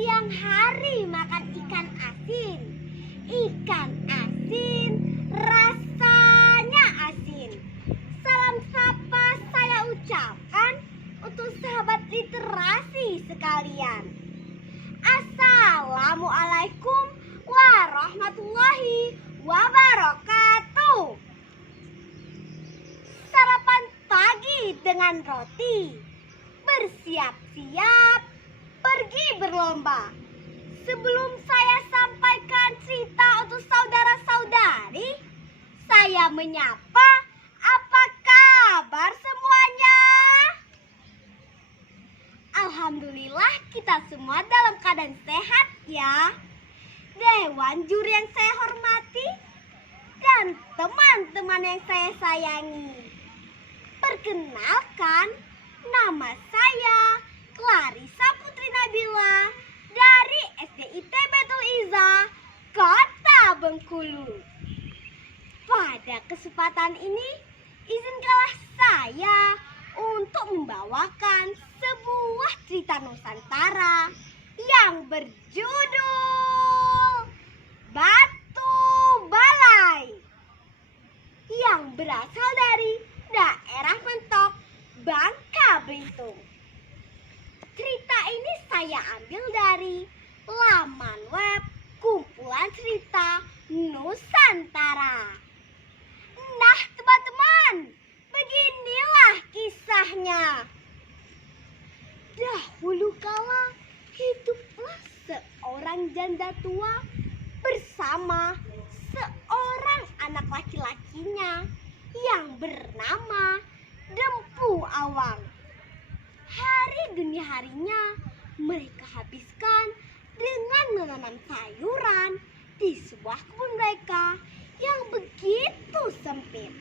Siang hari makan ikan asin. Ikan asin rasanya asin. Salam sapa saya ucapkan untuk sahabat literasi sekalian. Assalamualaikum warahmatullahi wabarakatuh. Sarapan pagi dengan roti, bersiap-siap pergi berlomba. Sebelum saya sampaikan cerita untuk saudara-saudari, saya menyapa, apa kabar semuanya? Alhamdulillah kita semua dalam keadaan sehat ya. Dewan juri yang saya hormati dan teman-teman yang saya sayangi. Perkenalkan, nama saya Clarissa Putri Nabila dari SDIT Betul Iza, Kota Bengkulu. Pada kesempatan ini, izinkanlah saya untuk membawakan sebuah cerita Nusantara yang berjudul Batu Balai, yang berasal dari daerah Mentok, Bangka Belitung. Cerita ini saya ambil dari laman web kumpulan cerita Nusantara. Nah teman-teman, beginilah kisahnya. Dahulu kala hiduplah seorang janda tua bersama seorang anak laki-lakinya yang bernama Dempu Awang. Hari demi harinya mereka habiskan dengan menanam sayuran di sebuah kebun mereka yang begitu sempit.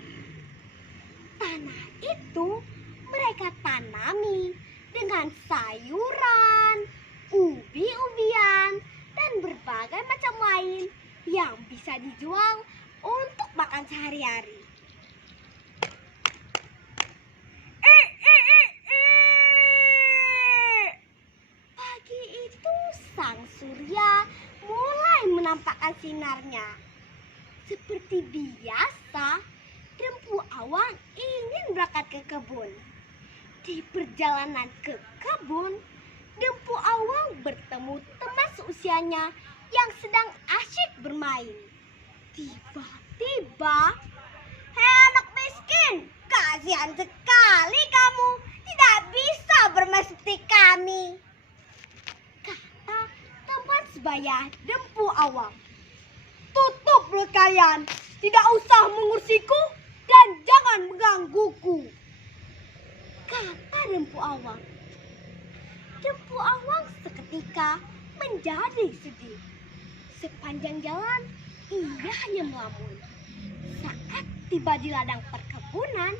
Tanah itu mereka tanami dengan sayuran, ubi-ubian, dan berbagai macam lain yang bisa dijual untuk makan sehari-hari. Pagi itu sang surya mulai menampakkan sinarnya. Seperti biasa, Dempu Awang ingin berangkat ke kebun. Di perjalanan ke kebun, Dempu Awang bertemu teman seusianya yang sedang asyik bermain. Tiba-tiba, "Hei anak miskin, kasihan sekali kamu, tidak bisa bermain seperti kami," kata teman sebaya Dempu Awang. "Tutup mulut kalian, tidak usah mengurusiku dan jangan menggangguku," kata Dempu Awang. Dempu Awang seketika menjadi sedih. Sepanjang jalan ia hanya melamun. Saat tiba di ladang perkebunan,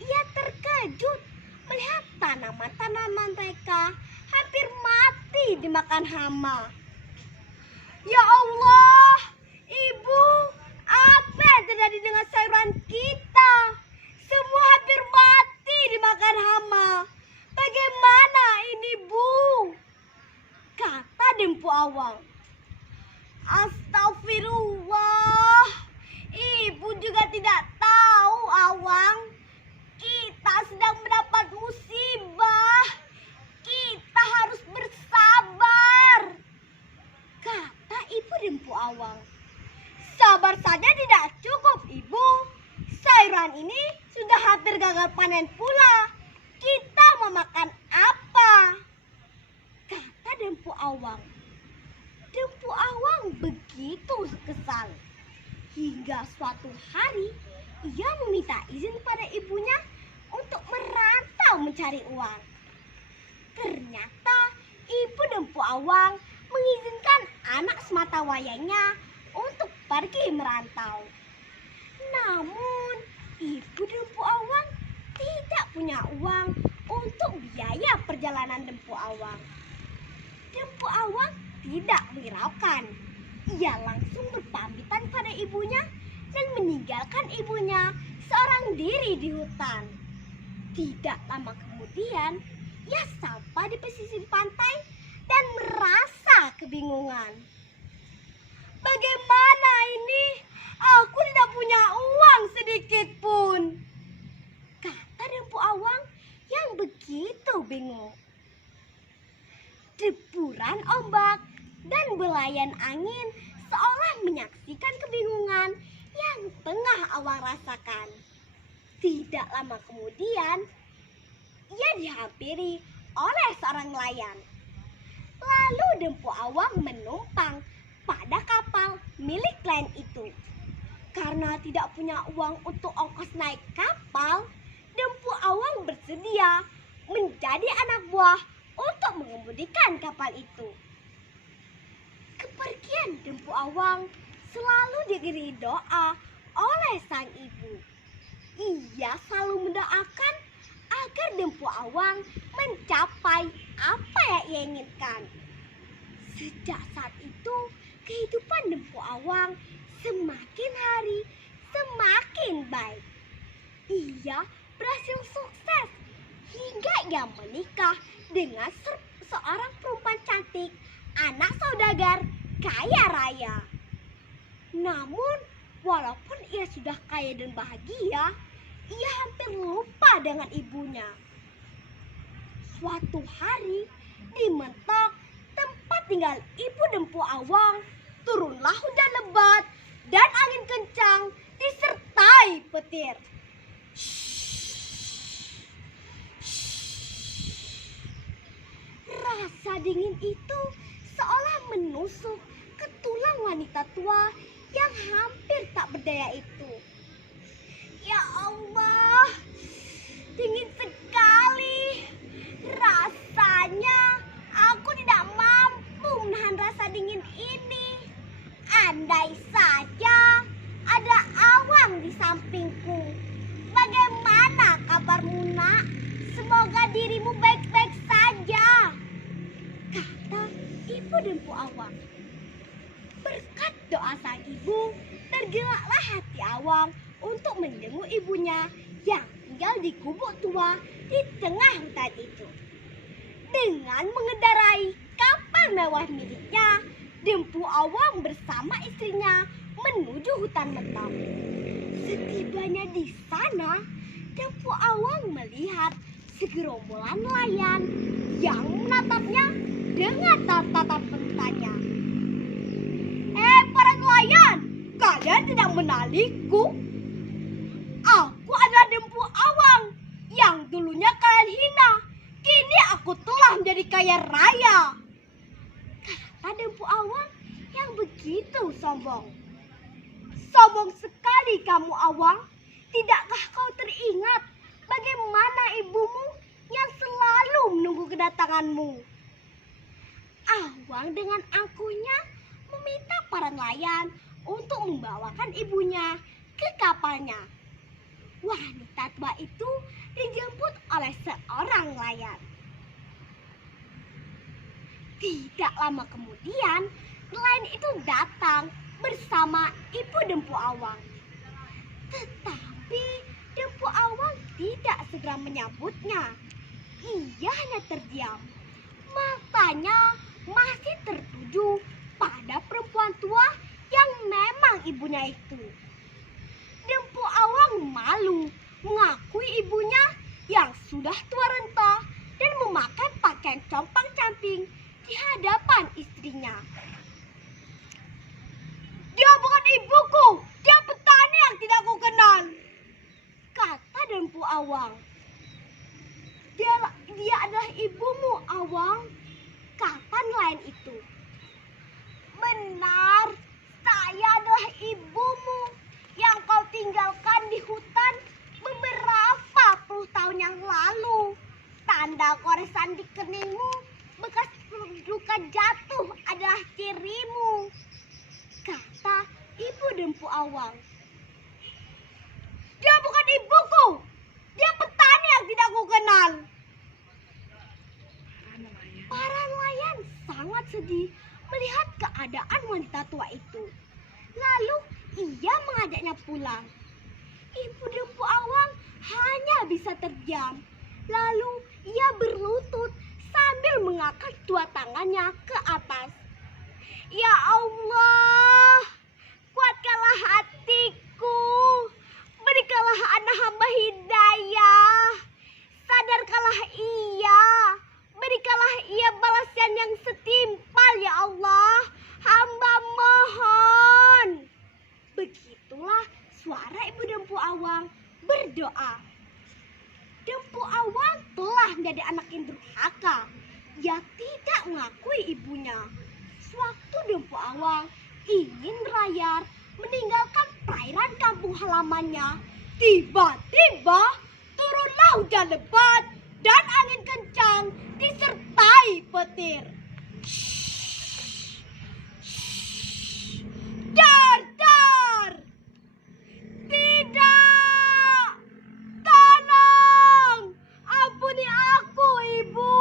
ia terkejut melihat tanaman-tanaman mereka hampir mati dimakan hama. "Ya Allah, Ibu, apa yang terjadi dengan sayuran kita? Semua hampir mati dimakan hama. Bagaimana ini, Bu?" kata Dempu Awang. "Astagfirullah, Ibu juga tidak tahu, Awang. Kita sedang mendapat musibah. Kita harus bersabar," kata Ibu Dempu Awang. "Sabar saja tidak cukup, Ibu. Sayuran ini sudah hampir gagal panen pula. Kita mau makan apa?" kata Dempu Awang. Dempu Awang begitu kesal. Hingga suatu hari ia meminta izin pada ibunya untuk merantau mencari uang. Ternyata Ibu Dempu Awang mengizinkan anak sematawayangnya untuk pergi merantau. Namun Ibu Dempu Awang tidak punya uang untuk biaya perjalanan Dempu Awang. Dempu Awang tidak menghiraukan. Ia langsung berpamitan pada ibunya dan meninggalkan ibunya seorang diri di hutan. Tidak lama kemudian, ia sampai di pesisir pantai dan merasa kebingungan. Bagaimana ini? Aku tidak punya uang sedikit pun, kata Dempu Awang yang begitu bingung. Deburan ombak dan belayan angin seolah menyaksikan kebingungan yang tengah Awang rasakan. Tidak lama kemudian, ia dihampiri oleh seorang nelayan. Lalu Dempu Awang menumpang pada kapal milik nelayan itu. Karena tidak punya uang untuk ongkos naik kapal, Dempu Awang bersedia menjadi anak buah untuk mengemudikan kapal itu. Kepergian Dempu Awang selalu diiringi doa oleh sang ibu. Ia selalu mendoakan agar Dempu Awang mencapai apa yang ia inginkan. Sejak saat itu, kehidupan Dempu Awang semakin hari semakin baik. Ia berhasil sukses hingga ia menikah dengan seorang perempuan cantik, anak saudagar kaya raya. Namun, walaupun ia sudah kaya dan bahagia, ia hampir lupa dengan ibunya. Suatu hari, di mentok tempat tinggal ibu Dempu Awang, turunlah hujan lebat dan angin kencang disertai petir. Rasa dingin itu seolah menusuk ke tulang wanita tua yang hampir tak berdaya itu. Ya Allah, dingin sekali. Rasanya aku tidak mampu menahan rasa dingin ini. Andai saja ada Awang di sampingku. Bagaimana kabarmu, Nak? Semoga dirimu baik-baik saja, kata ibu Dempu Awang. Berkat doa sang ibu, tergeraklah hati Awang untuk menjenguk ibunya yang tinggal di gubuk tua di tengah hutan itu. Dengan mengendarai kapal mewah miliknya, Dempu Awang bersama istrinya menuju hutan mentok. Setibanya di sana, Dempu Awang melihat segerombolan nelayan yang menatapnya dengan tatap bertanya. Para nelayan, kalian tidak mengenaliku? Aku adalah Dempu Awang yang dulunya kalian hina. Kini aku telah menjadi kaya raya, kata Dempu Awang yang begitu sombong. Sombong sekali kamu, Awang. Tidakkah kau teringat bagaimana ibumu yang selalu menunggu kedatanganmu? Awang dengan angkuhnya meminta para nelayan untuk membawakan ibunya ke kapalnya. Wanita tua itu dijemput oleh seorang nelayan. Tidak lama kemudian, nelayan itu datang bersama ibu Dempu Awang. Tetapi Dempu Awang tidak segera menyambutnya. Ia hanya terdiam. Matanya masih tertuju pada perempuan tua yang memang ibunya itu. Dempu Awang malu mengakui ibunya yang sudah tua renta dan memakai pakaian compang-camping di hadapan istrinya. Dia bukan ibuku, dia petani yang tidak aku kenal, kata Dempu Awang. Dia adalah ibumu, Awang, kata nelayan itu. Benar, saya adalah ibumu yang kau tinggalkan di hutan beberapa puluh tahun yang lalu. Tanda goresan di keningmu, bekas luka jatuh adalah cirimu, kata ibu Dempu Awang. Dia bukan ibuku, dia petani yang tidak aku kenal. Para nelayan sangat sedih melihat keadaan wanita tua itu. Lalu ia mengajaknya pulang. Ibu Dempu Awang hanya bisa terdiam. Lalu ia berlutut sambil mengangkat dua tangannya ke atas. Sewaktu Dempu Awang ingin berlayar meninggalkan perairan kampung halamannya, tiba-tiba turunlah hujan lebat dan angin kencang disertai petir. Dar, dar! Tidak! Tolong! Ampuni aku, Ibu!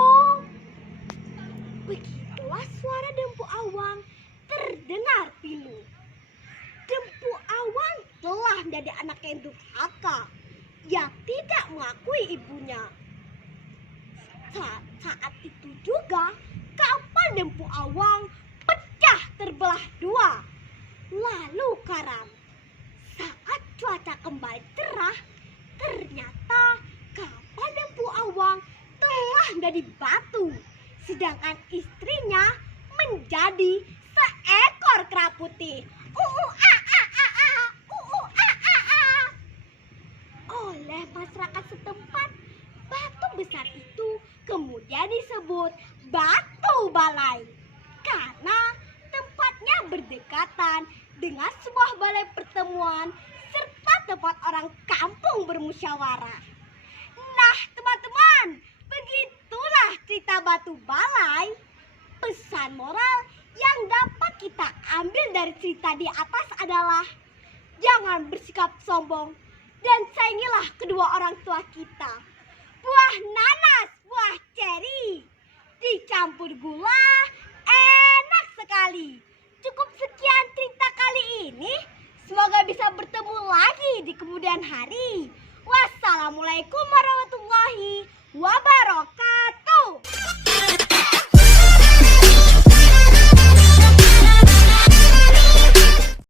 Begitulah suara Dempu Awang terdengar pilu. Dempu Awang telah menjadi anak yang durhaka. Ia tidak mengakui ibunya. Saat itu juga kapal Dempu Awang pecah terbelah dua, lalu karam. Saat cuaca kembali cerah, ternyata kapal Dempu Awang telah menjadi batu, sedangkan istrinya menjadi seekor kera putih. Oleh masyarakat setempat, batu besar itu kemudian disebut Batu Balai karena tempatnya berdekatan dengan sebuah balai pertemuan serta tempat orang kampung bermusyawarah. Nah, teman-teman, begitulah cerita Batu Balai. Pesan moral yang dapat kita ambil dari cerita di atas adalah jangan bersikap sombong dan sayangilah kedua orang tua kita. Buah nanas, buah ceri, dicampur gula, enak sekali. Cukup sekian cerita kali ini. Semoga bisa bertemu lagi di kemudian hari. Wassalamualaikum warahmatullahi wabarakatuh.